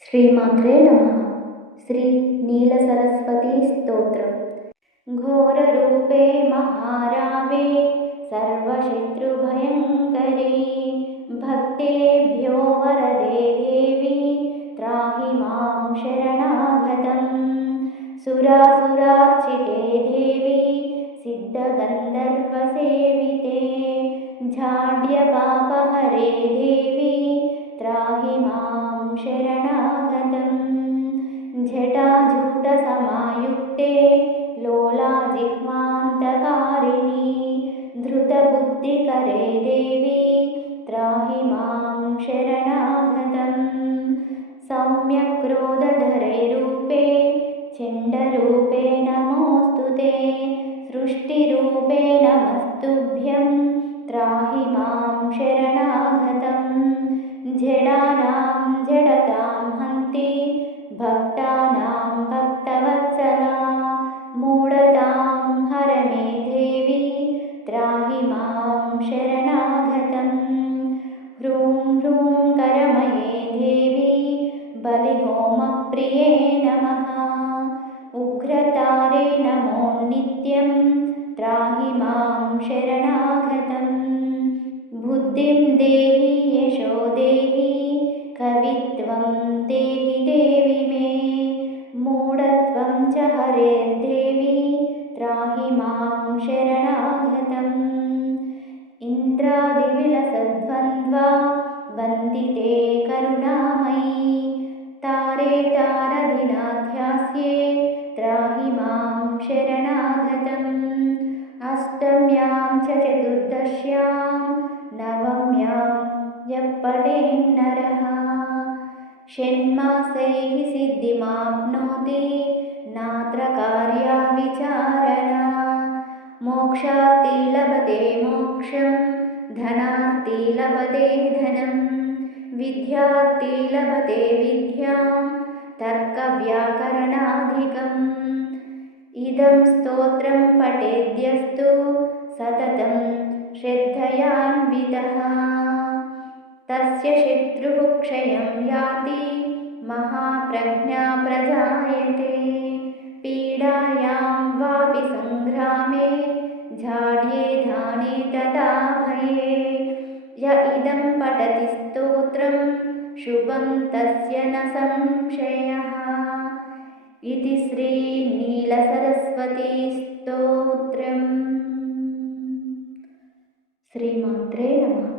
श्रीमात्रे नमः। श्री नीलसरस्वती स्तोत्रम्। घोररूपे महारावे सर्वशत्रुभयङ्करी, भक्तेभ्यो वरदे देवी त्राहि मां शरणागतम्। सुरासुरार्चिते देवी सिद्धगन्धर्वसेविते, झाड्यपापहरे देवी त्राहि मां शरणागतम्। जटाजूटसमायुक्ते लोलाजिह्वान्तकारिणि, धृतबुद्धिकरे देवी त्राहि मां शरणागतम्। सौम्यक्रोधधरे रूपे चण्डरूपे नमोऽस्तुते, सृष्टिरूपे नमस्तुभ्यं त्राहि मां शरणागतम्। जडानां जडतां हन्ति भक्तानां भक्तवत्सला, मूढतां हर मे देवी त्राहि मां शरणागतम्। ह्रूं ह्रूं करमये देवी बलिहोमप्रिये नमः, उग्रतारे नमो नित्यं त्राहि मां शरणागतम्। बुद्धिं देहि यशो देहि कवित्वं देहि देवि मे, मूढत्वं च हरेर्देवी त्राहि मां शरणागतम्। इन्द्रादिविलसद्वन्द्वा वन्दिते करुणामयी, तारे तारधिनाध्यास्ये त्राहि मां शरणागतम्। अष्टम्यां च चतुर्दश्यां नवम्यां यः पठेन्नरः, षण्मासैः सिद्धिमाप्नोति नात्र कार्या विचारणा। मोक्षार्थी लभते मोक्षं धनार्थी लभते धनं, विद्यार्थी लभते विद्यां तर्कव्याकरणाधिकम्। इदं स्तोत्रं पठेद्यस्तु सततं श्रद्धयान्वितः, तस्य शत्रुः क्षयं याति महाप्रज्ञा प्रजायते। पीडायां वापि सङ्ग्रामे झाड्ये धाने तथा भये, य इदं पठति स्तोत्रं शुभं तस्य न संशयः। इति श्री नीलसरस्वती स्तोत्रम्। श्रीमात्रे नमः।